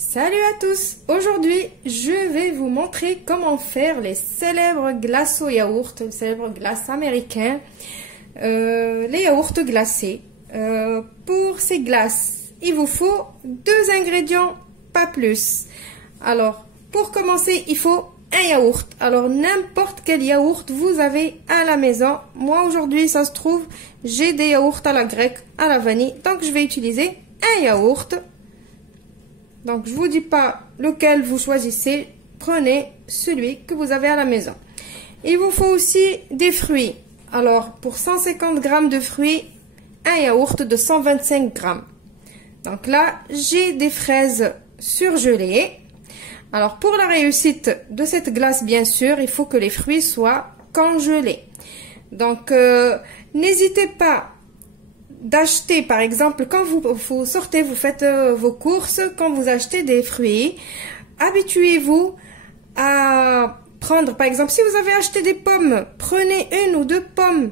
Salut à tous! Aujourd'hui, je vais vous montrer comment faire les célèbres glaces au yaourt, les célèbres glaces américains, les yaourts glacés. Pour ces glaces, il vous faut 2 ingrédients, pas plus. Alors, pour commencer, il faut un yaourt. Alors, n'importe quel yaourt vous avez à la maison. Moi, aujourd'hui, ça se trouve, j'ai des yaourts à la grecque, à la vanille. Donc, je vais utiliser un yaourt. Donc, je vous dis pas lequel vous choisissez. Prenez celui que vous avez à la maison. Il vous faut aussi des fruits. Alors, pour 150 g de fruits, un yaourt de 125 g. Donc là, j'ai des fraises surgelées. Alors, pour la réussite de cette glace, bien sûr, il faut que les fruits soient congelés. Donc, n'hésitez pas d'acheter, par exemple, quand vous sortez, vous faites vos courses, quand vous achetez des fruits, habituez-vous à prendre, par exemple, si vous avez acheté des pommes, prenez 1 ou 2 pommes,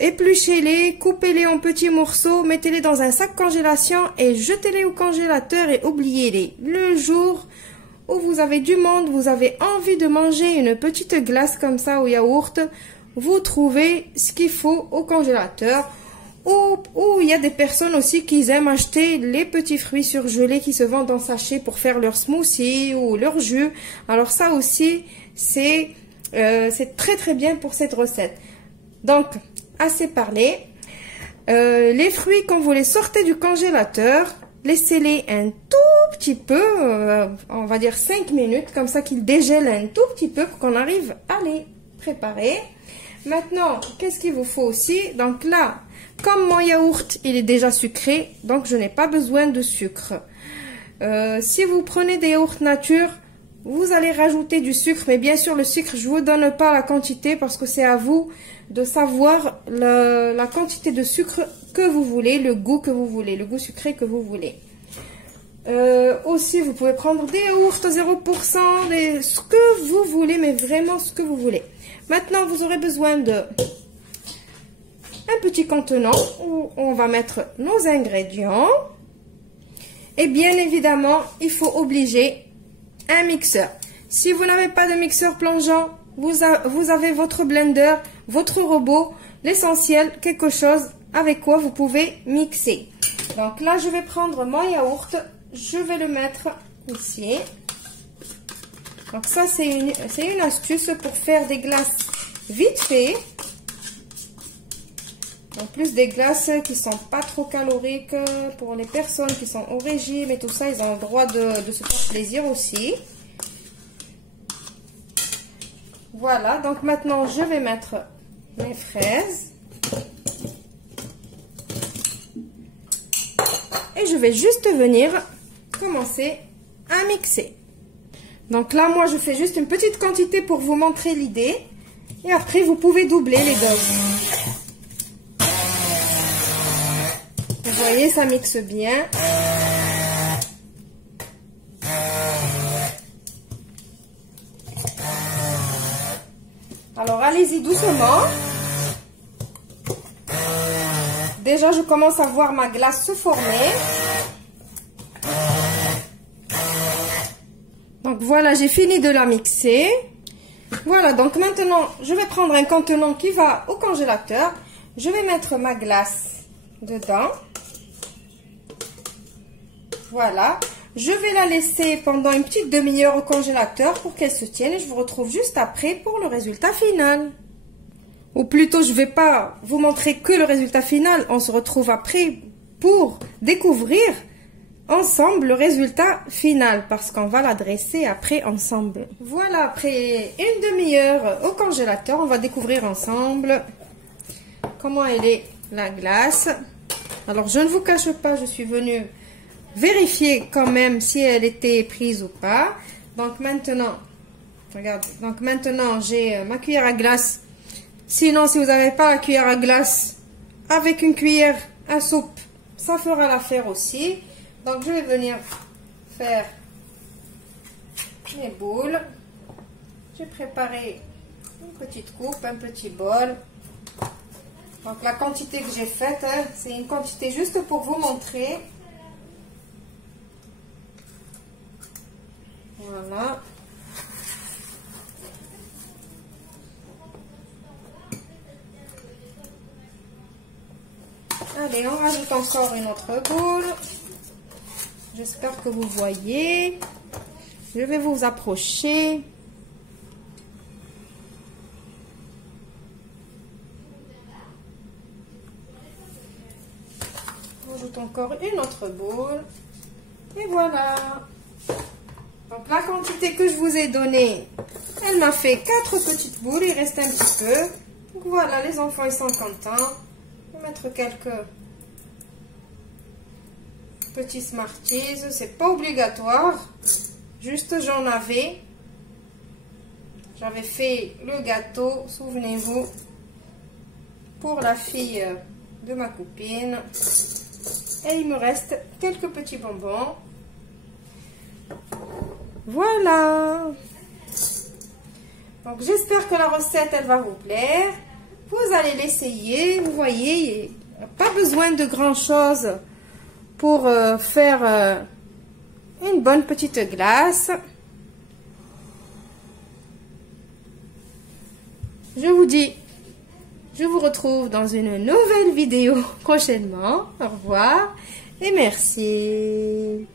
épluchez-les, coupez-les en petits morceaux, mettez-les dans un sac congélation et jetez-les au congélateur et oubliez-les. Le jour où vous avez du monde, vous avez envie de manger une petite glace comme ça au yaourt, vous trouvez ce qu'il faut au congélateur. Ou il y a des personnes aussi qui aiment acheter les petits fruits surgelés qui se vendent en sachet pour faire leur smoothie ou leur jus. Alors ça aussi, c'est très bien pour cette recette. Donc, assez parlé. Les fruits, quand vous les sortez du congélateur, laissez-les un tout petit peu, on va dire 5 minutes, comme ça qu'ils dégèlent un tout petit peu pour qu'on arrive à les préparer. Maintenant, qu'est-ce qu'il vous faut aussi? Donc là, comme mon yaourt, il est déjà sucré, donc je n'ai pas besoin de sucre. Si vous prenez des yaourts nature, vous allez rajouter du sucre, mais bien sûr le sucre, je ne vous donne pas la quantité parce que c'est à vous de savoir la quantité de sucre que vous voulez, le goût que vous voulez, le goût sucré que vous voulez. Aussi, vous pouvez prendre des yaourts 0%, ce que vous voulez, mais vraiment ce que vous voulez. Maintenant, vous aurez besoin de un petit contenant où on va mettre nos ingrédients. Et bien évidemment, il faut obliger un mixeur. Si vous n'avez pas de mixeur plongeant, vous avez votre blender, votre robot, l'essentiel, quelque chose avec quoi vous pouvez mixer. Donc là, je vais prendre mon yaourt, je vais le mettre ici. Donc ça, c'est une astuce pour faire des glaces vite fait. En plus des glaces qui sont pas trop caloriques pour les personnes qui sont au régime et tout ça, ils ont le droit de se faire plaisir aussi. Voilà, donc maintenant je vais mettre mes fraises. Et je vais juste venir commencer à mixer. Donc là, moi je fais juste une petite quantité pour vous montrer l'idée. Et après, vous pouvez doubler les doses. Vous voyez, ça mixe bien. Alors, allez-y doucement. Déjà, je commence à voir ma glace se former. Donc, voilà, j'ai fini de la mixer. Voilà, donc maintenant, je vais prendre un contenant qui va au congélateur. Je vais mettre ma glace dedans. Voilà, je vais la laisser pendant une petite demi-heure au congélateur pour qu'elle se tienne et je vous retrouve juste après pour le résultat final. Ou plutôt, je ne vais pas vous montrer que le résultat final, on se retrouve après pour découvrir ensemble le résultat final parce qu'on va la dresser après ensemble. Voilà, après une demi-heure au congélateur, on va découvrir ensemble comment elle est la glace. Alors, je ne vous cache pas, je suis venue vérifier quand même si elle était prise ou pas. Donc maintenant, regardez, donc maintenant j'ai ma cuillère à glace. Sinon, si vous n'avez pas la cuillère à glace, avec une cuillère à soupe, ça fera l'affaire aussi. Donc je vais venir faire mes boules. J'ai préparé une petite coupe, un petit bol. Donc la quantité que j'ai faite, hein, c'est une quantité juste pour vous montrer. Voilà. Allez, on rajoute encore une autre boule. J'espère que vous voyez. Je vais vous approcher. On rajoute encore une autre boule. Et voilà. Donc la quantité que je vous ai donnée, elle m'a fait 4 petites boules. Il reste un petit peu. Donc voilà, les enfants ils sont contents. Je vais mettre quelques petits Smarties. C'est pas obligatoire. Juste j'avais fait le gâteau, souvenez-vous, pour la fille de ma copine. Et il me reste quelques petits bonbons. Voilà. Donc j'espère que la recette elle va vous plaire. Vous allez l'essayer. Vous voyez, il n'y a pas besoin de grand chose pour faire une bonne petite glace. Je vous retrouve dans une nouvelle vidéo prochainement. Au revoir et merci.